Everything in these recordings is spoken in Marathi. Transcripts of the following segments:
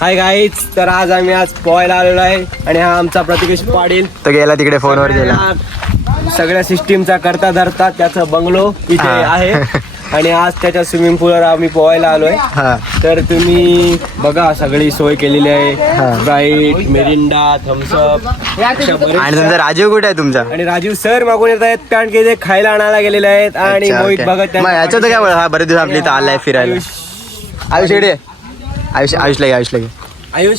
हाय गाईज, तर आज पोहायला आलेलो आहे आणि हा आमचा प्रतिकेश पाटील तो गेला तिकडे फोनवर गेला. सगळ्या सिस्टीमचा करता धरता त्याचा बंगलो इथे आहे आणि आज त्याच्या स्विमिंग पूलवर आम्ही पोहायला आलोय. तर तुम्ही बघा सगळी सोय केलेली आहे, स्प्राईट, मिरिंडा, थम्सअप. आणि तुमचा राजीव कुठे आहे तुमचा? आणि राजीव सर मागून येत आहेत कारण की ते खायला आणायला गेलेले आहेत. आणि मोहित भगत याच्यात काय बोल, हा बरेच दिवस आपली इथं आलाय फिरायला. आयुष इकडे, आयुषला घे. आयुष,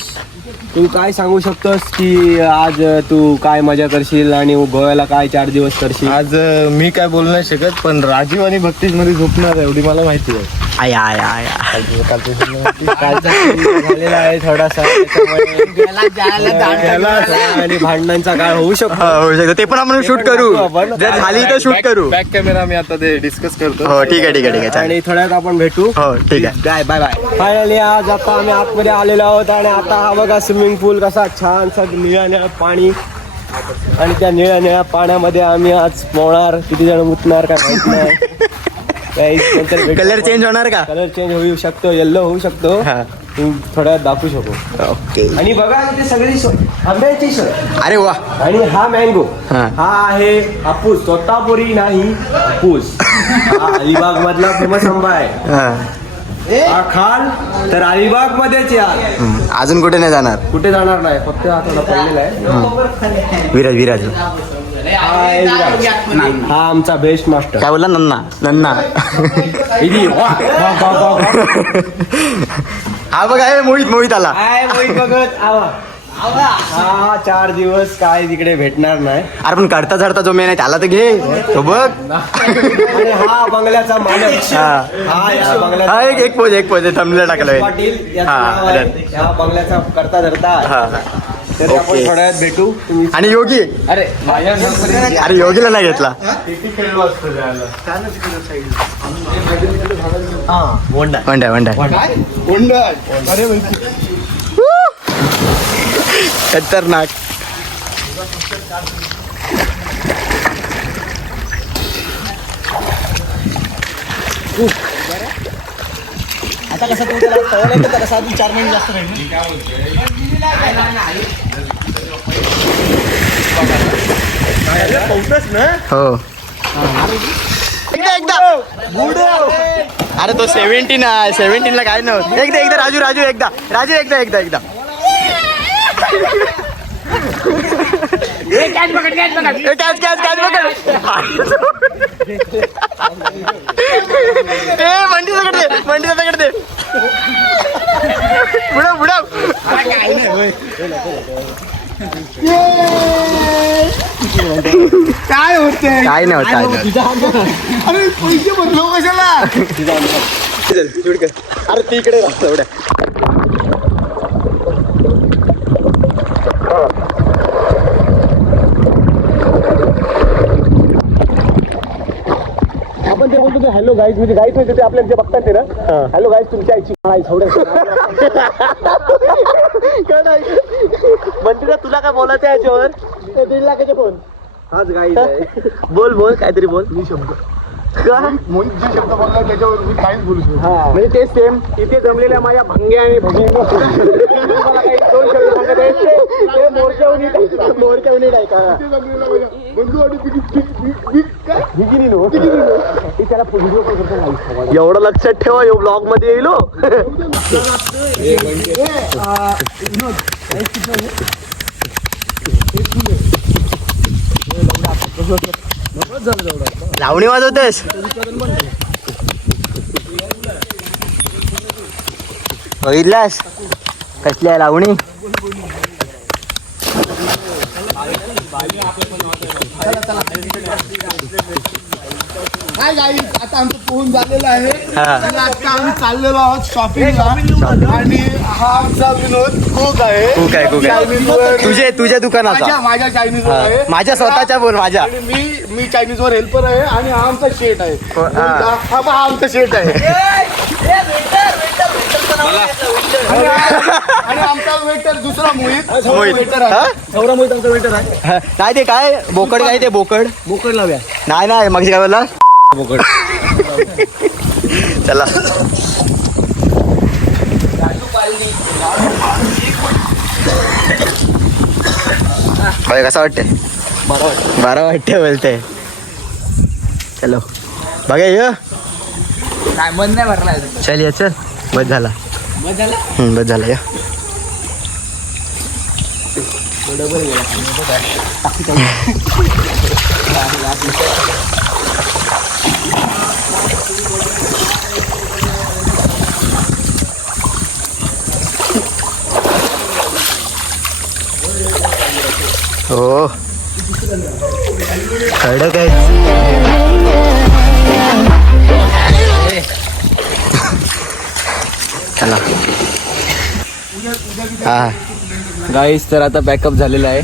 तू काय सांगू शकतोस की आज तू काय मजा करशील आणि गोव्याला काय 4 दिवस करशील? आज मी काय बोलू नाही शकत, पण राजीव आणि भक्तीश मध्ये झोपणार एवढी मला माहिती आहे. झालेला आहे थोडासा आणि भांडणांचा काळ होऊ शकतो. ते पण आपण शूट करू, जर झाली तर शूट करू. बॅक कॅमेरा मी आता ते डिस्कस करतो. हो ठीक आहे. आणि थोड्यात आपण भेटू. हो ठीक आहे. बाय. फायनली आज आता आम्ही आतमध्ये आलेलो आहोत आणि आता हा बघा स्विमिंग पूल कसा छानसा निळ्या पाणी आणि त्या निळ्या पाण्यामध्ये आम्ही आज पोहणार. किती जण मुतणार काय माहित नाही. कलर चेंज होणार का? कलर चेंज होऊ शकतो, येल्लो होऊ शकतो. तुम्ही थोड्या दाखवू शकतो. ओके. आणि बघा इथे सगळी सोय, आंब्याची सोय. अरे वा. आणि हा मँगो, हा आहे हापूस, तोतापुरी नाही हापूस. हा अलिबाग मधला फेमस आंबा आहे. हा खाल तर अलिबाग मध्येच या, अजून कुठे नाही जाणार? कुठे जाणार नाही, फक्त हा थोडा पडलेला आहे. विराज हा आमचा बेस्ट मास्टर. काय बोलला? नन्ना हा बघा, मोहित आला. मोहित बघत आवा. हा 4 दिवस काय तिकडे भेटणार नाही. अरे पण काढता झाडता जो मेन आहे त्याला तर घे, तो बघ. आणि हा बंगल्याचा मालक, हा बंगल्याचा एक पोज थंबनेल टाकलं पाटील या बंगल्याचा करता धरता. तर आपण थोड्या वेळात भेटू. आणि योगी, अरे योगीला नाही घेतला. वंडा खतरनाक. आता कसं तू त्याला तवल आहे तर कसं अजून 4 महिने जास्त राहील. हो एकदा. अरे तो 17 ला काय नव्हतं. एकदा राजू एकदा कॅच पकड. मंडी दे. बुडव. काय होते? काय नाही होत. अरे पैसे बदलो कशाला? अरे तिकडे राहतो एवढ्या. आपण ते बोलतो हॅलो गाईज, म्हणजे गाईज म्हणजे ते आपल्याला जे बघतात ते ना, हॅलो गाईज तुमची आईची म्हणते ना, तुला काय बोलायचं आहे याच्यावर? 1.5 लाखाचे फोन. हाच गाईज आहे. बोल काहीतरी बोल. मी शब्द मोहित जे शब्द बोलला त्याच्यावर मी काहीच बोलू शकतो. म्हणजे ते सेम इथे जमलेल्या माझ्या भंग्या आणि भगिनी मला काही 2 शब्द सांगत आहेत ते मोर्चावणी नाही का? त्याला व्हिडिओ कॉल करतो. एवढं लक्षात ठेवा, यो ब्लॉग मध्ये येईल. लावणी वाजवतेस? बघितलास कसली आहे लावणी? काय गाईज, आता आमचं पोहून झालेलं आहे. आता आम्ही चाललेलो आहोत शॉपिंगला. आणि हा आमचा विनोद कोक आहे. तुझ्या दुकानाचा? माझ्या चायनीज वर आहे. माझ्या स्वतःच्या बोल. माझ्या मी चायनीज वर हेल्पर आहे. आणि हा आमचा शेट आहे. हा आमचा शेट आहे. आणि आमचा वेटर दुसरा मोहित वेटर आहे. सौरा मोहित आमचा वेटर आहे. नाही ते काय बोकड, काय ते बोकड लाव्या. नाही मग काय बोलला बोकड. चला बघ कसं वाटतंय? बरं वाटतंय बोलतंय. चलो बघा ये मन नाही भरला चल ये चल. बस झाला बस झाला या. हो खडक आहे. चला हा गाईस तर आता पॅकअप झालेला आहे.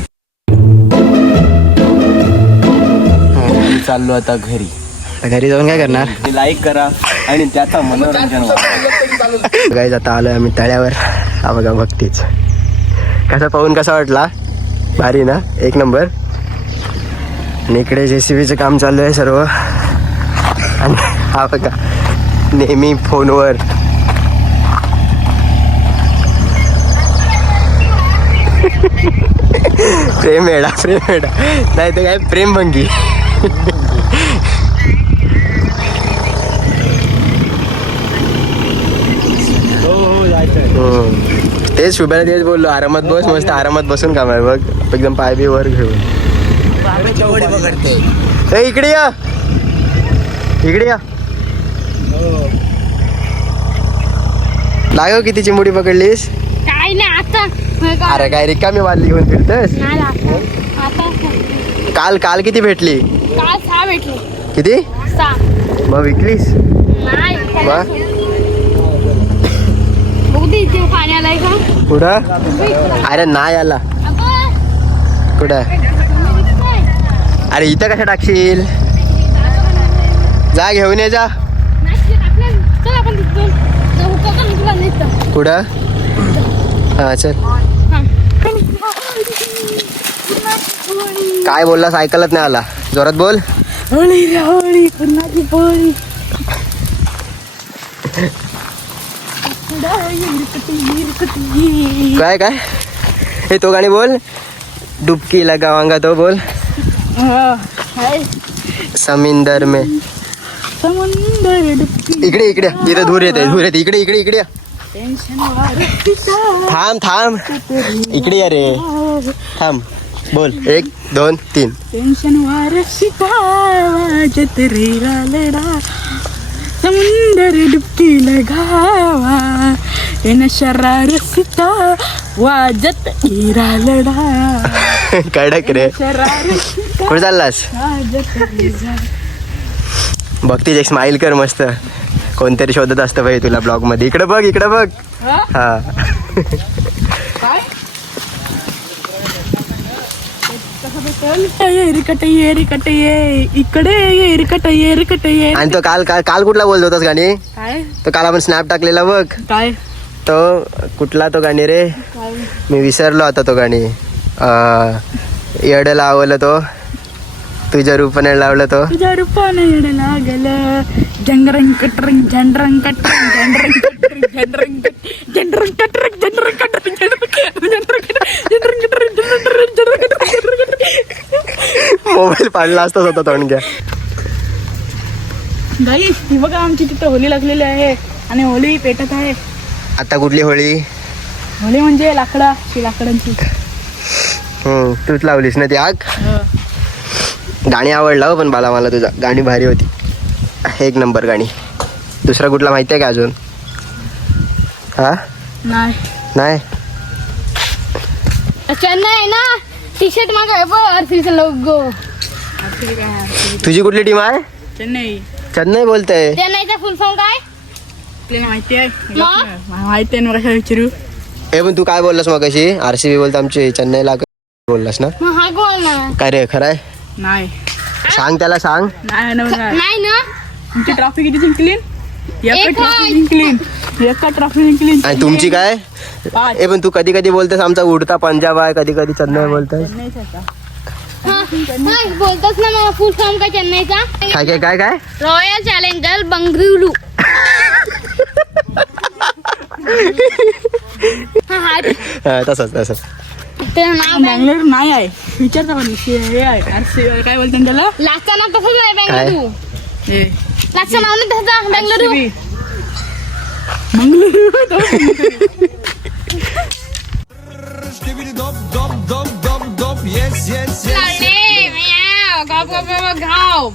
आम्ही चाललो आता घरी. घरी जाऊन काय करणार? लाईक करा आणि त्याचा मनोरंजन व्हा. गाईज आता आलोय आम्ही तळ्यावर. हा बघा भक्तीच कसा पाहून कसा वाटला? भारी ना, एक नंबर. आणि इकडे JCBचं काम चालू आहे सर्व. आणि हा बघा नेहमी फोनवर प्रेम वेडा नाही तर काय प्रेम भंगी. तेच शुभ्याला तेच बोललो, आरामात बस, मस्त आरामात बसून काम आहे बघ, एकदम पाय बी वर घेऊन. इकडे या इकडे या. लागव किती चिमुडी पकडलीस? काय नाही आता. अरे काय रिकामी वाजली घेऊन फिरतस? नाही आता. काल किती भेटली? काल 6 भेटले. किती? 6. मग विकलीस? नाही. मग बघू इथे पाणी आलाय का? कुठं? अरे नाही आला. कुठं? अरे इथं कशा टाकशील? जा घेऊन ये जा. चल आपण कुठं? हा चल. काय बोललास ऐकायलाच नाही आला, जोरात बोल. होळी रे होळी पुन्हाची पोळी. काय काय हे तो गाणी बोल. डुबकी लगावांगा तो बोल. समिंदर में समुंदर डुबकी. इकडे इथं धूर येते इकडे थांब इकडे या रे. थांब बोल 1 2 3. टेन्शन वार वाजत रे रालडा समुंदर डुबकी लगावा इन शरार सीता वाजत रालडा. कडक रे. कुठे चाललास? बघतीच एक स्माइल कर मस्त. कोणतरी शोधत असतं भाई तुला ब्लॉग मध्ये. इकडे बघ. हा इकडे. आणि तो काल कुठला बोलत होतास गाणी? काय तो काल आपण स्नॅप टाकलेला बघ. काय तो कुठला तो गाणी रे? मी विसरलो आता तो गाणी. येड लावलं तो, तुझ्या रूपाने लावलं तो. तुझ्या रूपाने येड लागलं. जंगरंग कटरंग झंडरंग कटरंग झंडरंग कटरंग झंडरंग झंडरंग कटरंग झंडरंग कटरंग मोबाईल पाडला असताच होता तोंडक्या. गाई ही बघा आमची तिथं होली लागलेली आहे आणि होली पेटत आहे. आता कुठली होळी? होली म्हणजे लाकडांची. तूच लावलीस ना ती आग. गाणी आवडला हो पण मला तुझा. गाणी भारी होती, 1 नंबर गाणी. दुसरा कुठला माहिती आहे का अजून? हा नाही. चेन्नई ना टी शर्ट मागाय बघ लोगो. तुझी कुठली टीम आहे? चेन्नई बोलतय. चेन्नईचा फुल फॉर्म काय माहिती आहे? माहिती आहे. कशा विचारू. पण तू काय बोललास मग कशी? RCB बोलत आमची चेन्नईला बोललास ना? हा गोल ना. काय रे खरं आहे? नाही सांग त्याला सांग. नाही ना. तुमची ट्रॉफी किती जिंकली? एका ट्रॉफी जिंकली. आणि तुमची काय? पण तू कधी बोलतेस आमचा उडता पंजाब आहे, कधी चेन्नई बोलतेस. बोलतोस ना मला फुल फॉर्म काय चेन्नईचा? काय रॉयल चॅलेंजर बंगळुरू. तसंच ते नाव बंगळुरू नाही आहे. विचारता पण काय बोलते त्याला लास्टचं नाव तसंच आहे काय? बेंगलुरू हे लास्टचं नाव नाही तसंच बेंगलुरू लागले म्याव, गाव गाव गाव गाव